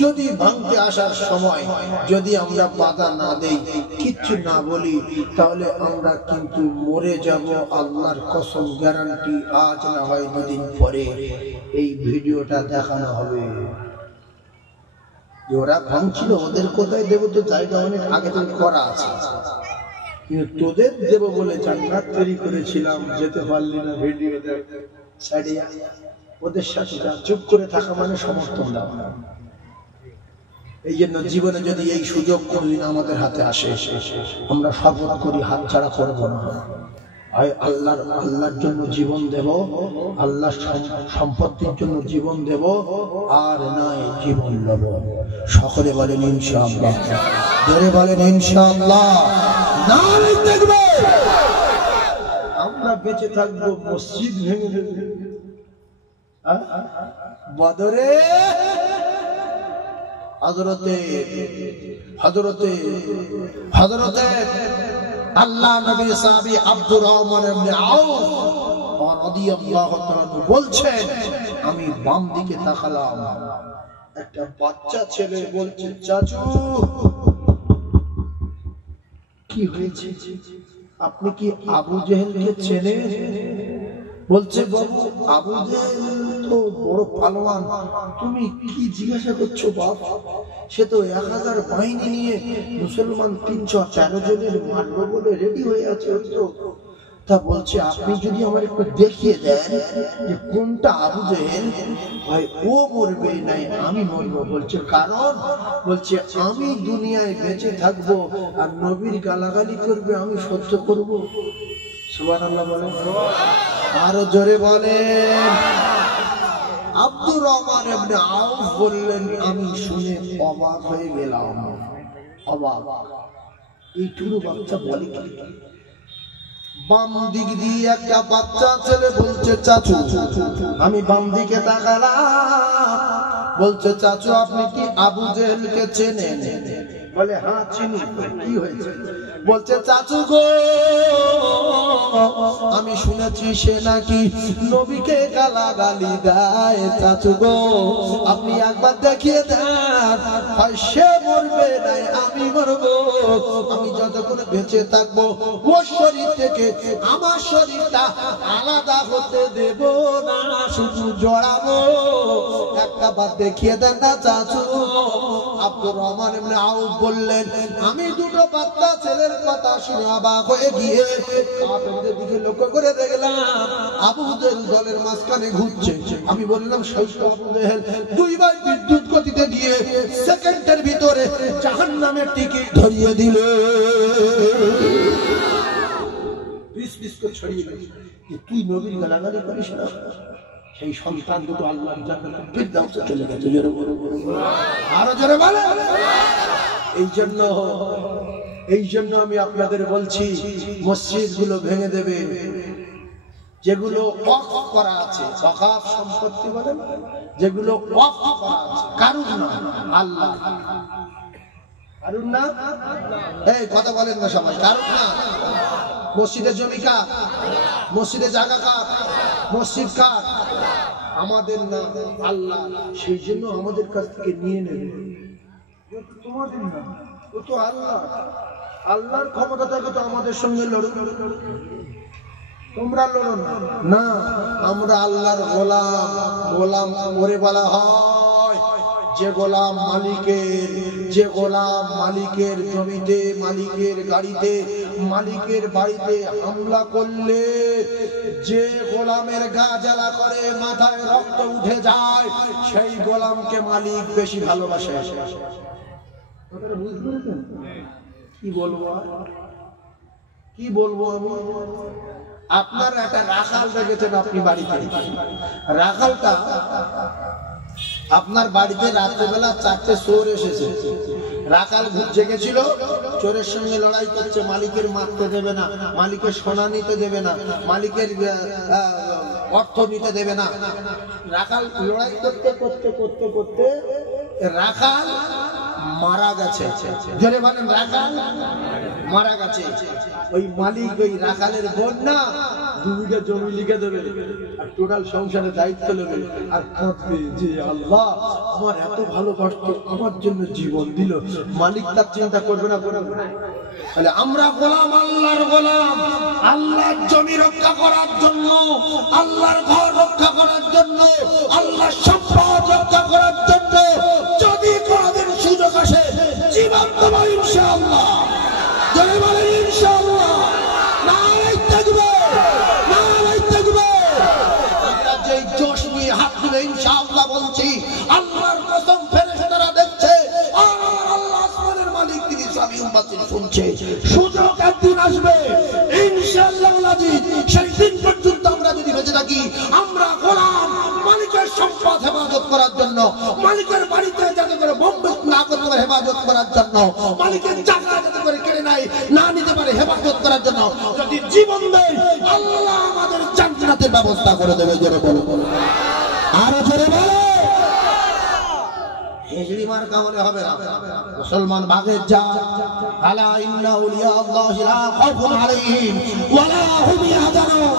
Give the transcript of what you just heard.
যদি ভাঙতে আসার সময় যদি আমরা বাধা না দেই, কিচ্ছু না বলি, তাহলে আমরা কিন্তু মরে যাব। আল্লাহর কসম, গ্যারান্টি। আজ না হয় দুদিন পরে এই ভিডিওটা দেখানো হবে। ওরা ভাঙছিল, ওদের কোথায় দেবো তো জায়গা অনেক আগে থেকে করা আছে, কিন্তু তোদের দেবো বলে জান্নাত তৈরি করেছিলাম, যেতে পারলি না। ভিডিও সাইডে ওদের সাথে চুপ করে থাকা মানে সমর্থন দেওয়া। এই জন্য জীবনে যদি এই সুযোগ কোনদিন আমাদের হাতে আসে, আমরা শপথ করি হাত ছাড়া করবো না। আল্লাহর জন্য জীবন দেব, আল্লাহর সম্পত্তির জন্য জীবন দেব, আর নয় জীবন নেব। সকলে বলেন ইনশাআল্লাহ, জোরে বলেন ইনশাআল্লাহ। নারে তাকবীর। আমরা বেঁচে থাকবো, মসজিদ ভেঙে দেবে বদরে। হযরতে আল্লাহ নবী সাহাবী আব্দুর রহমান ইবনে আউফ রাদিয়াল্লাহু তাআলা বলছেন, আমি বাম দিকে তাকালাম, একটা বাচ্চা ছেলে বলছে, চাচু কি হয়েছে? আপনি কি আবু জেহেলকে চেনেন? বলছে, বাবু আবু জেহেল তো বড় পালোয়ান, তুমি কি জিজ্ঞাসা করছো বাপ? সে তো 1000 বাহিনী নিয়ে মুসলমান 313 জনের মারবো বলে রেডি হয়ে আছে। তা বলছে, আপনি যদি আমার একটু দেখিয়ে দেন যে কোনটা আবু জেহেল, ভাই ও মরবে নাই আমি মরবো। বলছে কারণ? বলছে আমি দুনিয়ায় বেঁচে থাকবো আর নবীর গালাগালি করবে আমি সহ্য করবো। সুবহানাল্লাহ বলেন, আরো জোরে বলেন। আব্দুর রহমান ইবনে আউফ বললেন, আমি শুনে অবাক হয়ে গেলাম। অবাক, এই টুরু বাচ্চা বলে কি? বাম দিক দিয়ে একটা বাচ্চা ছেলে বলছে, চাচু। আমি বাম দিকে তাকালাম, বলছে, চাচু আপনি কি আবু জেহেলকে চেনেন? বলে হ্যাঁ চিনি। কি হয়েছে? বলছে, চাচু গো, আমি শুনেছি সে নাকি নবীকে গালাগালি দেয়। চাচু গো, আপনি একবার দেখিয়ে দেন, হয় সে মরবে নাই আমি মরবো। আমি যতক্ষণ বেঁচে থাকবো ওর শরীর থেকে আমার শরীরটা আলাদা হতে দেব না, শুধু জড়াবো। একটা বার দেখিয়ে দেন না চাচু। আব্দুর রহমান ইবনে আউফ বললেন, আমি দুটো বাচ্চা ছেলের কথা শুনে অবাক হয়ে গিয়ে কাফেরদের দিকে লক্ষ্য করে দেখলাম আবু জেহেল জলের মাঝখানে ঘুরছে। আমি বললাম, শৈশব আবু জেহেল দুইবার বিদ্যুৎ গতিতে গিয়ে সেকেন্ডের ভিতরে জাহান্নামের টিকিট ধরিয়ে দিল। বিষ করে ছড়িয়ে দিল যে তুই নবীর গালাগালি করিস না। সেই সন্তান দুটো আল্লাহর জান্নাতে ফিরদাউসে চলে গেছে। জোরে বলো, আরো জোরে বলো। এই জন্য আমি আপনাদের বলছি, মসজিদ গুলো ভেঙে দেবে, যেগুলো ওয়াকফ করা আছে, ওয়াকফ সম্পত্তি বলেন, যেগুলো ওয়াকফ করা আছে, কারুর না, আল্লাহ। কারুর না, এই কথা বলেন না সবাই, কারুর না। মসজিদের জমি কার? মসজিদের জায়গা কার? মসজিদ কার? আমাদের না, আল্লাহ। সেই জন্য আমাদের কাছ থেকে নিয়ে নেবে। তোমাদের না, ও তো আল্লাহ। আল্লাহর ক্ষমতা থাকে তো আমাদের সঙ্গে লড়ো, তোমরা লড়ো না। আমরা আল্লাহর গোলাম। গোলাম ওরে বলা হয় যে গোলাম মালিকের জমিতে, মালিকের গাড়িতে, মালিকের বাড়িতে হামলা করলে যে গোলামের গা জ্বালা করে, মাথায় রক্ত উঠে যায়, সেই গোলামকে মালিক বেশি ভালোবাসে। কি বলবো আমি? আপনার একটা রাখাল দেখেছেন আপনি বাড়িতে, রাখালটা আপনার বাড়িতে রাত্রেবেলা 4টে চোর এসেছে। রাখাল জেগেছিল, চোরের সঙ্গে লড়াই করছে, মালিকের মারতে দেবে না, মালিকের সোনা নিতে দেবে না, মালিকের অর্থ নিতে দেবে না। রাখাল লড়াই করতে করতে করতে করতে রাখাল মারা গেছে। জোরে বলেন রাখাল মারা গেছে। ওই মালিক ওই রাখালের বোন না 2 বিঘা জমি লিখে দেবে আর টোটাল সংসারের দায়িত্ব নেবে আর কাঁদবে যে আল্লাহ আমার এত ভালোবাসত আমার জন্য জীবন দিল। মালিক তার চিন্তা করবে না করবে না? তাহলে আমরা গোলাম, আল্লাহর গোলাম, আল্লাহর জমি রক্ষা করার জন্য, আল্লাহর ঘর রক্ষা করার জন্য, আল্লাহর সম্পদ রক্ষা করার জন্য যদি কোনদিন সুযোগ আসে জীবন দেব ইনশাআল্লাহ। জয় বলেন ইনশাআল্লাহ। নারায়ে তাকবীর, নারায়ে তাকবীর। আমরা যেই জোশ নিয়ে হাত তুলে ইনশাআল্লাহ বলছি, আল্লাহর কসম ফেরেশতারা দেখছে আর আল্লাহ আসমানের মালিক তিনি সবই উম্মতের শুনছে। সুযোগ একদিন আসবে ইনশাআল্লাহ আজিজ। সেই দিন পর্যন্ত আমরা যদি বেঁচে থাকি আমরা গোলাম, মালিকের সম্পদ হেফাজত করার জন্য, মালিকের বাড়িতে যাতে করে বোম্ব না করতে পারে হেফাজত করার জন্য, মালিকের জায়গা যাতে করে কেড়ে নাই না নিতে পারে হেফাজত করার জন্য যদি জীবন দেয় আল্লাহ আমাদের জান্নাতের ব্যবস্থা করে দেবে। জোরে বলো, আরো জোরে বলো। হিজরি মার্কা হলে হবে না। মুসলমান ভাগের যা আলা ইন্না আউলিয়া আল্লাহি লা খাউফুন আলাইহিম ওয়া লা হুম ইয়াহজানুন।